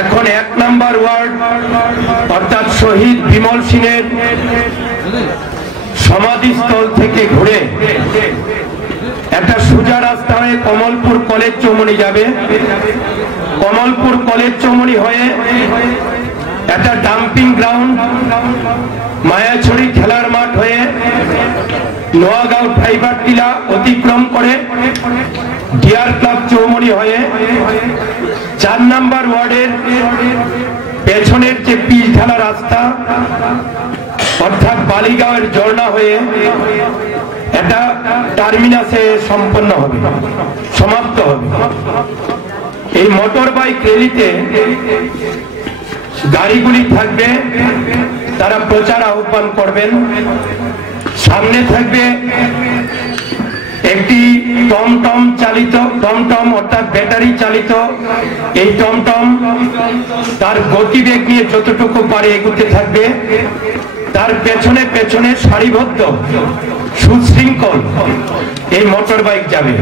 এখন 1 নম্বর ওয়ার্ড অর্থাৎ শহীদ বিমল সিংয়ের সমাধিস্থল থেকে ঘুরে একটা সোজা রাস্তা হয়ে কমলপুর কলেজ চৌমুহনী যাবে। কমলপুর কলেজ চৌমুহনী হয়ে একটা ডাম্পিং গ্রাউন্ড মায়াছড়ি খেলার মাঠ হয়ে নোয়াগাঁও ড্রাইভার টিলা অতিক্রম করে ডিয়ার ক্লাব চৌমুহনী হয়ে 4 নম্বর ওয়ার্ডের পেছনের যে পিচ ঢালা রাস্তা অর্থাৎ বালিগাঁওয়ের ঝর্ণা হয়ে এটা টার্মিনাসে সম্পন্ন হবে, সমাপ্ত হবে। এই মোটর বাইক র্যালিতে গাড়িগুলি থাকবে, তারা প্রচার আহ্বান করবেন। সামনে থাকবে একটি টমটম চালিত, টমটম অর্থাৎ ব্যাটারি চালিত এই টমটম তার গতিবেগ নিয়ে যতটুকু পারে এগুতে থাকবে। তার পেছনে পেছনে সারিবদ্ধ সুশৃঙ্খল এই মোটর বাইক যাবে।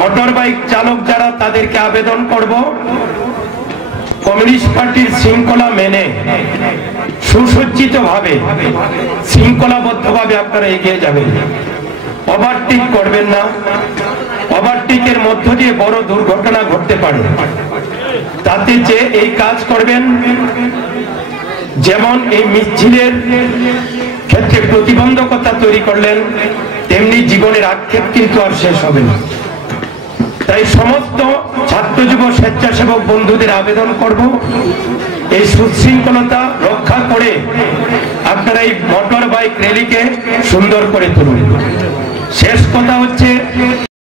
মোটর বাইক চালক যারা, তাদেরকে আবেদন করব কমিউনিস্ট পার্টির শৃঙ্খলা মেনে সুসজ্জিত ভাবে শৃঙ্খলাবদ্ধ ভাবে আপনারা এগিয়ে যাবেন। ওভারটেক করবেন না, ওভারটেকের মধ্য দিয়ে বড় দুর্ঘটনা ঘটতে পারে। তাতে যে এই কাজ করবেন, যেমন এই মিছিলের ক্ষেত্রে প্রতিবন্ধকতা তৈরি করলেন, তেমনি জীবনের আক্ষেপ কিন্তু আর শেষ হবে না। তাই সমস্ত ছাত্র যুব স্বেচ্ছাসেবক বন্ধুদের আবেদন করব এই সুশৃঙ্খলতা রক্ষা করে আপনারা এই মোটর বাইক র্যালিকে সুন্দর করে তুলুন। শেষ কথা হচ্ছে